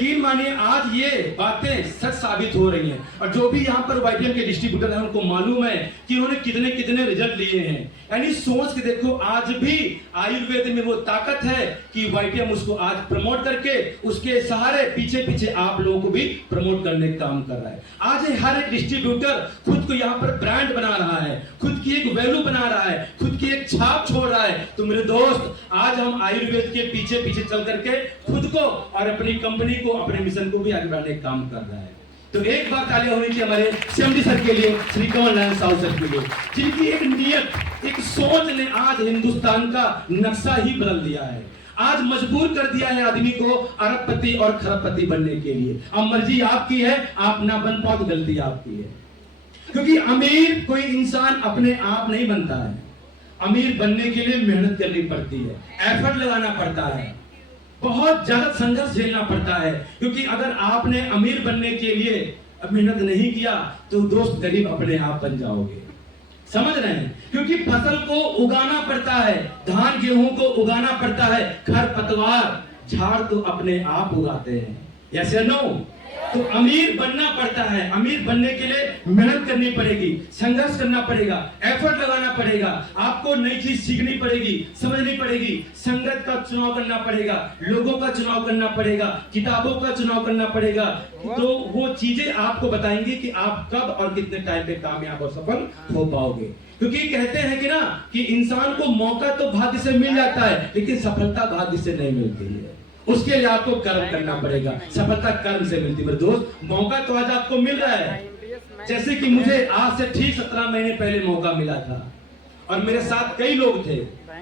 यकीन मानिए आज ये बातें सच साबित हो रही हैं और जो भी यहाँ पर वाईटीएम के डिस्ट्रीब्यूटर हैं उनको मालूम है कि उन्होंने कितने कितने रिजल्ट लिए हैं। यानी सोच के देखो आज भी आयुर्वेद में वो ताकत है कि वाईटीएम उसको आज प्रमोट करके उसके सहारे पीछे पीछे आप लोगों को भी प्रमोट करने का काम कर रहा है। आज हर एक डिस्ट्रीब्यूटर खुद को यहाँ पर ब्रांड बना रहा है, खुद की एक वैल्यू बना रहा है, खुद की एक छाप छोड़ रहा है। तो मेरे दोस्त आज हम आयुर्वेद के पीछे पीछे चल करके खुद को और अपनी कंपनी को अपने मिशन को भी आगे बढ़ाने का काम कर रहा है। तो एक बार तालियां होनी चाहिए हमारे सीएमडी सर के लिए, श्री कमल नारायण साहू सर के लिए, जिनकी एक नियत एक सोच ने आज हिंदुस्तान का नक्शा ही बदल दिया है। आज मजबूर कर दिया है आदमी को अरबपति और खरबपति बनने के लिए। अब मर्जी आपकी है, आप ना बन पाओ तो गलती आपकी है। क्योंकि अमीर कोई इंसान अपने आप नहीं बनता है। अमीर बनने के लिए मेहनत करनी पड़ती है, एफर्ट लगाना पड़ता है, बहुत ज्यादा संघर्ष झेलना पड़ता है। क्योंकि अगर आपने अमीर बनने के लिए मेहनत नहीं किया तो दोस्त गरीब अपने आप बन जाओगे। समझ रहे हैं? क्योंकि फसल को उगाना पड़ता है, धान गेहूं को उगाना पड़ता है, खरपतवार झाड़ तो अपने आप उगाते हैं। यस या नो? तो अमीर बनना पड़ता है। अमीर बनने के लिए मेहनत करनी पड़ेगी, संघर्ष करना पड़ेगा, एफर्ट लगाना पड़ेगा, आपको नई चीज सीखनी पड़ेगी, समझनी पड़ेगी, संगत का चुनाव करना पड़ेगा, लोगों का चुनाव करना पड़ेगा, किताबों का चुनाव करना पड़ेगा। तो वो चीजें आपको बताएंगी कि आप कब और कितने टाइम पे कामयाब और सफल हो पाओगे। क्योंकि कहते हैं कि ना कि इंसान को मौका तो भाग्य से मिल जाता है लेकिन सफलता भाग्य से नहीं मिलती है। उसके लिए आपको कर्म करना पड़ेगा। सफलता कर्म से मिलती है। मेरे दोस्त, मौका तो आज आपको मिल रहा है। जैसे कि मुझे आज से ठीक 17 महीने पहले मौका मिला था और मेरे साथ कई लोग थे,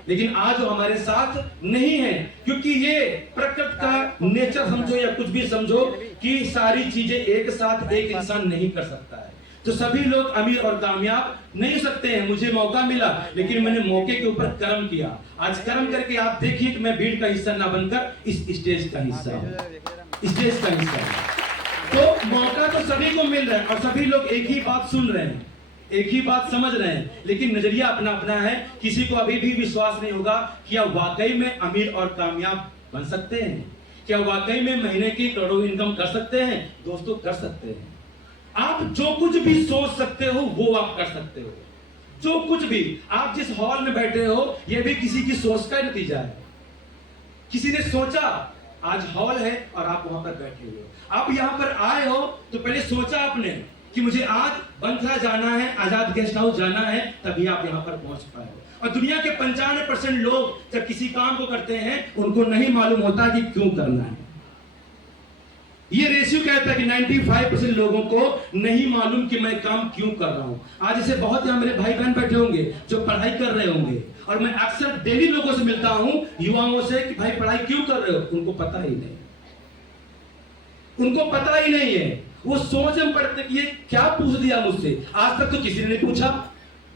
लेकिन आज वो हमारे साथ नहीं है। क्योंकि ये प्रकृति का नेचर समझो या कुछ भी समझो कि सारी चीजें एक साथ एक इंसान नहीं कर सकता है। तो सभी लोग अमीर और कामयाब नहीं हो सकते हैं। मुझे मौका मिला लेकिन मैंने मौके के ऊपर कर्म किया। आज कर्म करके आप देखिए कि मैं भीड़ का हिस्सा ना बनकर इस स्टेज का हिस्सा हूं, स्टेज का हिस्सा हूं। तो मौका तो सभी को मिल रहा है और सभी लोग एक ही बात सुन रहे हैं, एक ही बात समझ रहे हैं, लेकिन नजरिया अपना अपना है। किसी को अभी भी विश्वास नहीं होगा कि आप वाकई में अमीर और कामयाब बन सकते हैं, क्या वाकई में महीने की करोड़ों इनकम कर सकते हैं। दोस्तों, कर सकते हैं। आप जो कुछ भी सोच सकते हो वो आप कर सकते हो। जो कुछ भी आप जिस हॉल में बैठे हो ये भी किसी की सोच का नतीजा है। किसी ने सोचा आज हॉल है और आप वहां पर बैठे हो। आप यहां पर आए हो तो पहले सोचा आपने कि मुझे आज बंथरा जाना है, आजाद गेस्ट हाउस जाना है, तभी आप यहां पर पहुंच पाए हो। और दुनिया के 95% लोग जब किसी काम को करते हैं उनको नहीं मालूम होता कि क्यों करना है। ये रेशियो कहता है कि 95% लोगों को नहीं मालूम कि मैं काम क्यों कर रहा हूं। आज ऐसे बहुत यहाँ मेरे भाई बहन बैठे होंगे जो पढ़ाई कर रहे होंगे और मैं अक्सर डेली लोगों से मिलता हूं, युवाओं से, कि भाई पढ़ाई क्यों कर रहे हो। उनको पता ही नहीं, उनको पता ही नहीं है। वो सोच में पड़ते कि ये क्या पूछ दिया मुझसे, आज तक तो किसी ने नहीं पूछा।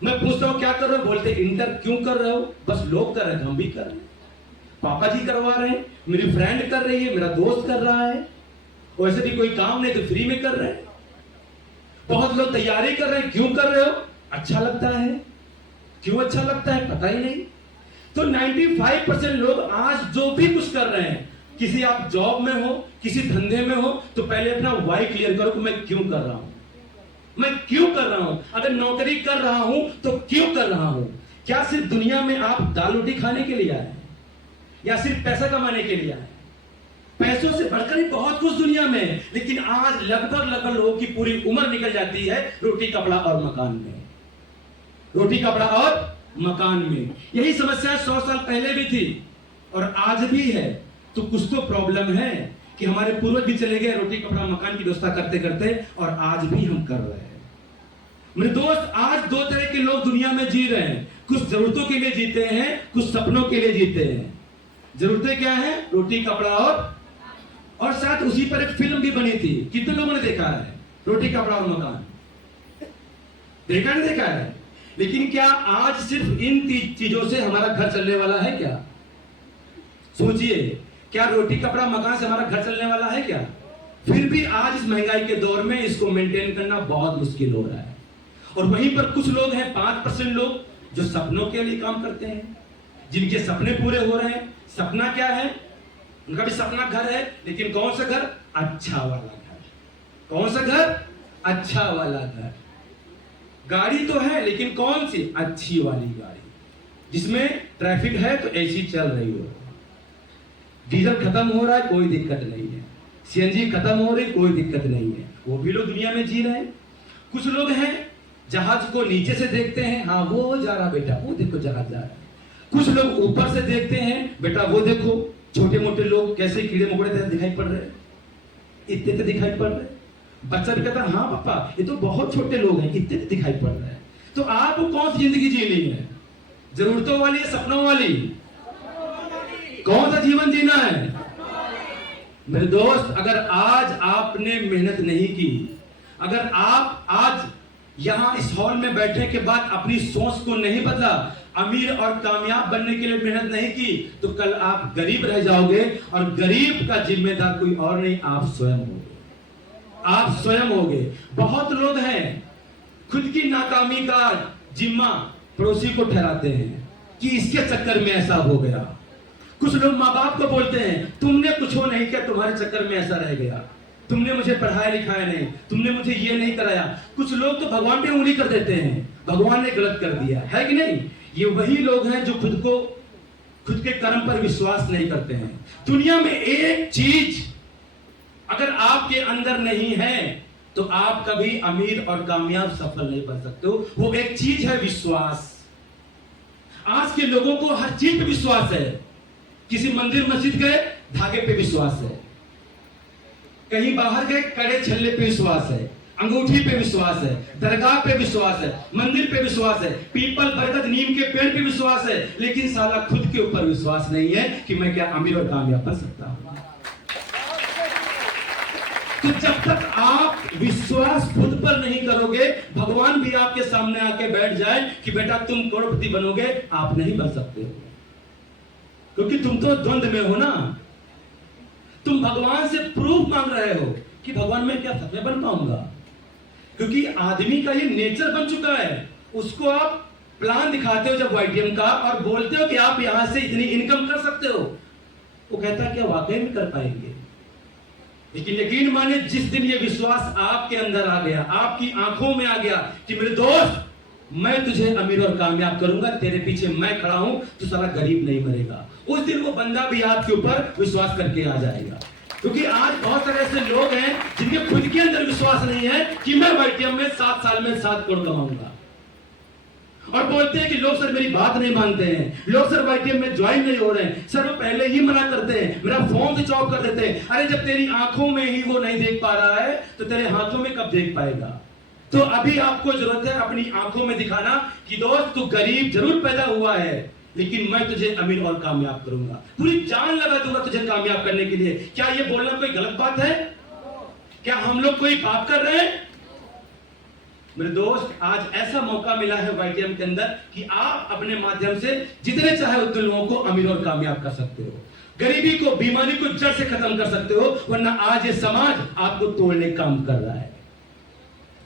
मैं पूछता हूं क्या कर रहे हो, बोलते इंटर क्यों कर रहे हो। बस लोग कर रहे हैं, हम भी कर रहे हैं, पापा जी करवा रहे हैं, मेरी फ्रेंड कर रही है, मेरा दोस्त कर रहा है, वैसे भी कोई काम नहीं तो फ्री में कर रहे हैं। बहुत लोग तैयारी कर रहे हैं, क्यों कर रहे हो, अच्छा लगता है। क्यों अच्छा लगता है पता ही नहीं। तो 95% लोग आज जो भी कुछ कर रहे हैं, किसी आप जॉब में हो, किसी धंधे में हो, तो पहले अपना वाई क्लियर करो कि मैं क्यों कर रहा हूं, मैं क्यों कर रहा हूं। अगर नौकरी कर रहा हूं तो क्यों कर रहा हूं। क्या सिर्फ दुनिया में आप दाल रोटी खाने के लिए आए हैं या सिर्फ पैसा कमाने के लिए आए। पैसों से बढ़कर ही बहुत कुछ दुनिया में है, लेकिन आज लगभग लोगों की पूरी उम्र निकल जाती है रोटी कपड़ा और मकान में, रोटी कपड़ा और मकान में। यही समस्या 100 साल पहले भी थी और आज भी है। तो कुछ तो प्रॉब्लम है कि हमारे पूर्वज भी चले गए रोटी कपड़ा मकान की व्यवस्था करते करते और आज भी हम कर रहे हैं। मेरे दोस्त, आज दो तरह के लोग दुनिया में जी रहे हैं। कुछ जरूरतों के लिए जीते हैं, कुछ सपनों के लिए जीते हैं। जरूरतें क्या है, रोटी कपड़ा और साथ उसी पर एक फिल्म भी बनी थी, कितने लोगों ने देखा है, रोटी कपड़ा और मकान। देखा नहीं देखा है। लेकिन क्या आज सिर्फ इन चीजों से हमारा घर चलने वाला है क्या। सोचिए, क्या रोटी कपड़ा मकान से हमारा घर चलने वाला है क्या। फिर भी आज इस महंगाई के दौर में इसको मेंटेन करना बहुत मुश्किल हो रहा है। और वहीं पर कुछ लोग हैं, 5% लोग जो सपनों के लिए काम करते हैं, जिनके सपने पूरे हो रहे हैं। सपना क्या है, उनका भी सपना घर है, लेकिन कौन सा घर? अच्छा वाला घर। कौन सा घर? अच्छा वाला घर। गाड़ी तो है, लेकिन कौन सी? अच्छी वाली गाड़ी, जिसमें ट्रैफिक है तो एसी चल रही हो, डीजल खत्म हो रहा है कोई दिक्कत नहीं है, सीएनजी खत्म हो रही कोई दिक्कत नहीं है। वो भी लोग दुनिया में जी रहे हैं। कुछ लोग हैं जहाज को नीचे से देखते हैं, हाँ वो जा रहा बेटा, वो देखो जहाज जा रहा है। कुछ लोग ऊपर से देखते हैं, बेटा वो देखो छोटे मोटे लोग कैसे कीड़े मकोड़े तरह दिखाई पड़ रहे हैं, इतने तो दिखाई पड़ रहे हैं। बच्चा भी कहता है हाँ पापा ये तो बहुत छोटे लोग हैं, इतने तो दिखाई पड़ रहे हैं। तो आपको कौन सी जिंदगी जीनी है? जरूरतों वाली या सपनों वाली? कौन सा जीवन जीना है? मेरे दोस्त, अगर आज आपने मेहनत नहीं की, अगर आप आज यहां इस हॉल में बैठने के बाद अपनी सोच को नहीं बदला, अमीर और कामयाब बनने के लिए मेहनत नहीं की, तो कल आप गरीब रह जाओगे। और गरीब का जिम्मेदार कोई और नहीं, आप स्वयं होगे। आप स्वयं होगे। बहुत लोग हैं खुद की नाकामी का जिम्मा पड़ोसी को ठहराते हैं कि इसके चक्कर में ऐसा हो गया। कुछ लोग माँ बाप को बोलते हैं तुमने कुछ हो नहीं किया, तुम्हारे चक्कर में ऐसा रह गया, तुमने मुझे पढ़ाया लिखाया नहीं, तुमने मुझे ये नहीं कराया। कुछ लोग तो भगवान पे उंगली कर देते हैं, भगवान ने गलत कर दिया है कि नहीं। ये वही लोग हैं जो खुद के कर्म पर विश्वास नहीं करते हैं। दुनिया में एक चीज अगर आपके अंदर नहीं है तो आप कभी अमीर और कामयाब सफल नहीं बन सकते हो। वो एक चीज है विश्वास। आज के लोगों को हर चीज पे विश्वास है। किसी मंदिर मस्जिद गए धागे पे विश्वास है, कहीं बाहर गए कड़े छल्ले पे विश्वास है, अंगूठी पे विश्वास है, दरगाह पे विश्वास है, मंदिर पे विश्वास है, पीपल बरगद नीम के पेड़ पे विश्वास है, लेकिन साला खुद के ऊपर विश्वास नहीं है कि मैं क्या अमीर और कामयाब बन सकता हूं। तो जब तक आप विश्वास खुद पर नहीं करोगे, भगवान भी आपके सामने आके बैठ जाए कि बेटा तुम करोड़पति बनोगे, आप नहीं बन सकते हो। क्योंकि तुम तो द्वंद में हो ना। तुम भगवान से प्रूफ मांग रहे हो कि भगवान मैं क्या सच में बन पाऊंगा। क्योंकि आदमी का ये नेचर बन चुका है। उसको आप प्लान दिखाते हो जब वाईटीएम का और बोलते हो कि आप यहां से इतनी इनकम कर सकते हो, वो कहता है क्या वाकई में कर पाएंगे। लेकिन यकीन माने जिस दिन ये विश्वास आपके अंदर आ गया, आपकी आंखों में आ गया कि मेरे दोस्त मैं तुझे अमीर और कामयाब करूंगा, तेरे पीछे मैं खड़ा हूं, तो साला गरीब नहीं मरेगा, उस दिन वो बंदा भी आपके ऊपर विश्वास करके आ जाएगा। क्योंकि आज बहुत सारे ऐसे लोग हैं जिनके खुद के अंदर विश्वास नहीं है कि मैं वाईटीएम में 7 साल में 7 करोड़ कमाऊंगा, और बोलते हैं कि लोग सर मेरी बात नहीं मानते हैं, लोग सर वाईटीएम में ज्वाइन नहीं हो रहे हैं, सर वो पहले ही मना करते हैं, मेरा फोन से जॉब कर देते हैं। अरे जब तेरी आंखों में ही वो नहीं देख पा रहा है तो तेरे हाथों में कब देख पाएगा। तो अभी आपको जरूरत है अपनी आंखों में दिखाना कि दोस्त तू गरीब जरूर पैदा हुआ है, लेकिन मैं तुझे अमीर और कामयाब करूंगा, पूरी जान लगा दूंगा तुझे कामयाब करने के लिए। क्या ये बोलना कोई गलत बात है? क्या हम लोग कोई पाप कर रहे हैं? मेरे दोस्त, आज ऐसा मौका मिला है वाईटीएम के अंदर कि आप अपने माध्यम से जितने चाहे उतने लोगों को अमीर और कामयाब कर सकते हो। गरीबी को, बीमारी को जड़ से खत्म कर सकते हो, वरना आज ये समाज आपको तोड़ने काम कर रहा है,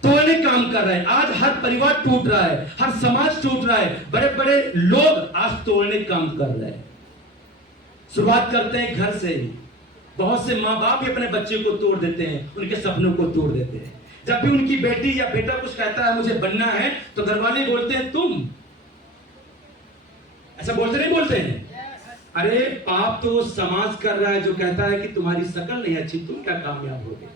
तोड़ने काम कर रहा है। आज हर परिवार टूट रहा है, हर समाज टूट रहा है, बड़े बड़े लोग आज तोड़ने काम कर रहे हैं। शुरुआत करते हैं घर से ही। बहुत से माँ बाप भी अपने बच्चे को तोड़ देते हैं, उनके सपनों को तोड़ देते हैं। जब भी उनकी बेटी या बेटा कुछ कहता है मुझे बनना है, तो घर वाले बोलते हैं तुम ऐसा बोलते नहीं बोलते हैं? अरे पाप तो समाज कर रहा है जो कहता है कि तुम्हारी शक्ल नहीं अच्छी, तुम क्या कामयाब होगे,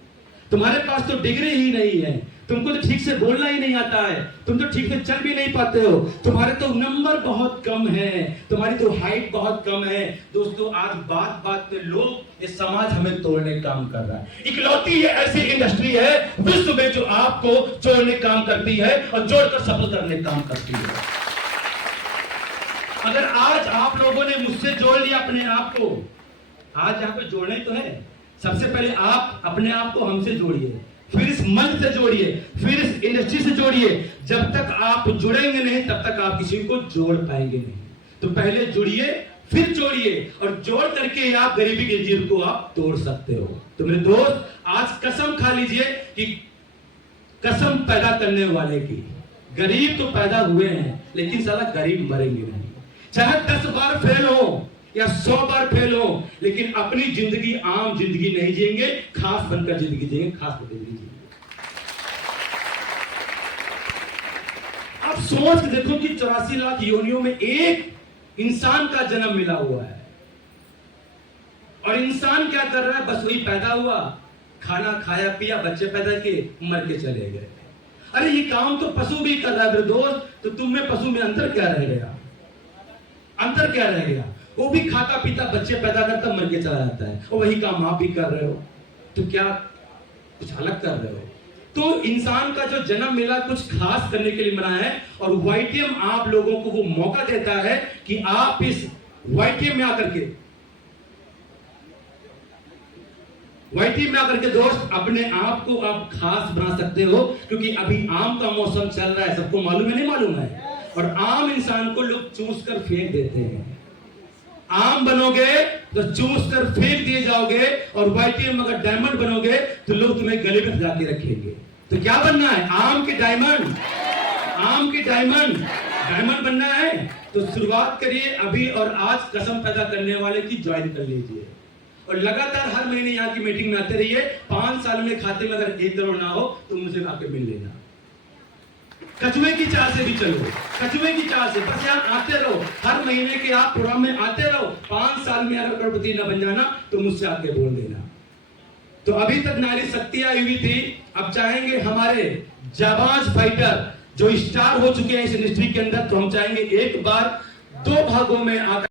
तुम्हारे पास तो डिग्री ही नहीं है, तुमको तो ठीक से बोलना ही नहीं आता है, तुम तो ठीक से चल भी नहीं पाते हो, तुम्हारे तो नंबर बहुत कम है, तुम्हारी तो हाइट बहुत कम है। दोस्तों, आज बात बात पे लोग, ये समाज हमें तोड़ने काम कर रहा है। इकलौती ये ऐसी इंडस्ट्री है विश्व में जो आपको जोड़ने काम करती है और जोड़कर सफल करने काम करती है। अगर आज आप लोगों ने मुझसे जोड़ लिया अपने आप को, आज यहाँ पे जोड़ना ही तो है। सबसे पहले आप अपने आप को हमसे जोड़िए, फिर इस मंच से जोड़िए, फिर इस इंडस्ट्री से जोड़िए। जब तक आप जुड़ेंगे नहीं तब तक आप किसी को जोड़ पाएंगे नहीं। तो पहले जुड़िए, फिर जोड़िए, और जोड़ करके आप गरीबी के जीव को आप तोड़ सकते हो। तो मेरे दोस्त, आज कसम खा लीजिए कि कसम पैदा करने वाले की, गरीब तो पैदा हुए हैं लेकिन साला गरीब मरेंगे नहीं। चाहे 10 बार फेल हो, या 100 बार फेल हो, लेकिन अपनी जिंदगी आम जिंदगी नहीं जिएंगे, खास बनकर जिंदगी जिएंगे, खास बनकर जिंदगी जिएंगे। आप सोच के देखो कि 84 लाख योनियों में एक इंसान का जन्म मिला हुआ है, और इंसान क्या कर रहा है? बस वही पैदा हुआ, खाना खाया पिया, बच्चे पैदा किए, मर के चले गए। अरे ये काम तो पशु भी कर रहा है दोस्त, तो तुम में पशु में अंतर क्या रह गया? अंतर क्या रह गया? वो भी खाता पीता, बच्चे पैदा करता, मर के चला जाता है, और वही काम आप भी कर रहे हो, तो क्या कुछ अलग कर रहे हो? तो इंसान का जो जन्म मिला कुछ खास करने के लिए बना है, और वाईटीएम आप लोगों को वो मौका देता है कि आप इस वाईटीएम में आकर के दोस्त अपने आप को आप खास बना सकते हो, क्योंकि अभी आम का मौसम चल रहा है, सबको मालूम है नहीं मालूम है? और आम इंसान को लोग चूस कर फेंक देते हैं। आम बनोगे तो चूस कर फेंक दिए जाओगे, और वाईटीएम अगर डायमंड बनोगे तो लोग तुम्हें गले में सजा के रखेंगे। तो क्या बनना है? आम के डायमंड, आम के डायमंड, डायमंड बनना है। तो शुरुआत करिए अभी, और आज कसम पैदा करने वाले की ज्वाइन कर लीजिए, और लगातार हर महीने यहाँ की मीटिंग में आते रहिए। 5 साल में खाते में अगर 1 करोड़ ना हो तो मुझे आके मिल लेना। कछुए की चाह से भी चलो, कछुए की चाह से, बस यहाँ आते रहो, हर महीने के आप प्रोग्राम में आते रहो। 5 साल में अगर करोड़पति न बन जाना तो मुझसे आके बोल देना। तो अभी तक नारी शक्ति आई हुई थी, अब चाहेंगे हमारे जाबाज फाइटर जो स्टार हो चुके हैं इस इंडस्ट्री के अंदर, तो हम चाहेंगे एक बार 2 भागों में आकर